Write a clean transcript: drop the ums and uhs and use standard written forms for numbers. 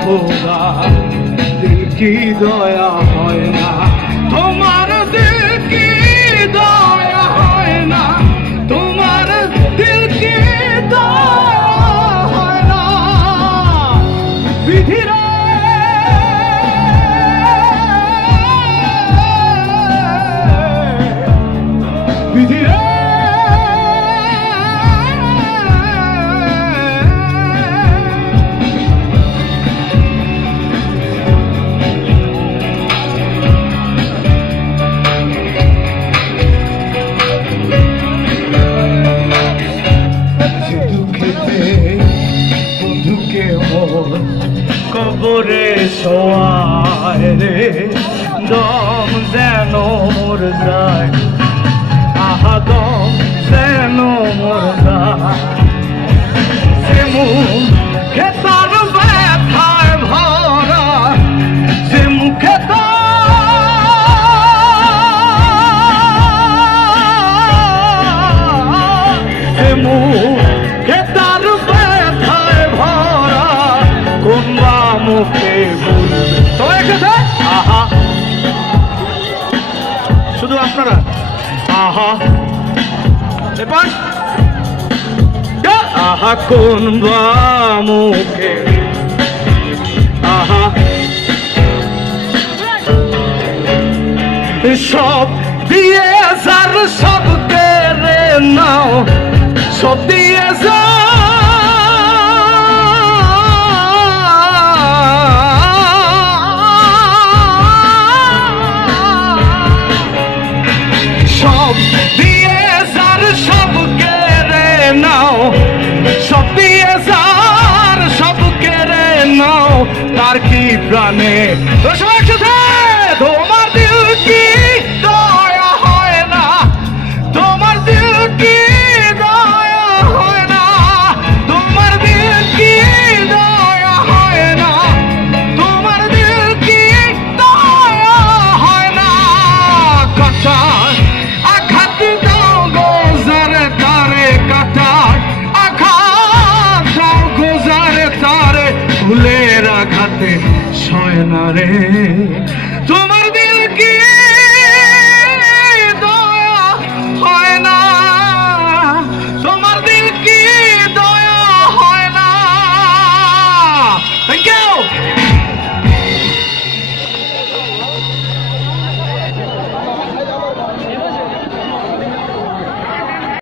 খোদা দিল কি দয়া হয় না, তোমার দিল কি দয়া হয় না, তোমার দিল কি দয়া হয় না। বিধিরা বিধিরা কবরে শোয়ায় রে দম যেন মোর যায়, আহা দম যেন মোর যায়। যে মুখে তার ব্যথায় ভরা, যে মুখে যে মুখে তার ব্যথায় ভরা, কোন বা মুখে বলবে তো এসেছে আহা, শুধু আপনারা আহা এবার আহা কোন বা মুখে আহা সব দিয়ে যার সব কেড়ে নাও, সব দিয়ে যা সব দিয়ে যার সব কেড়ে নাও, সব দিয়ে যার সব কেড়ে নাও, তার কি প্রাণে তোমার দিল কি দয়া হয় না, তোমার দিল কি দয়া হয় না, তোমার দিল কি দয়া হয় না, তোমার দিল কি দয়া হয় না। কাটার আঘাত দাও গোজারে তারে, কাটার আঘাত দাও গোজারে তারে, ফুলের আঘাতে সয় না রে।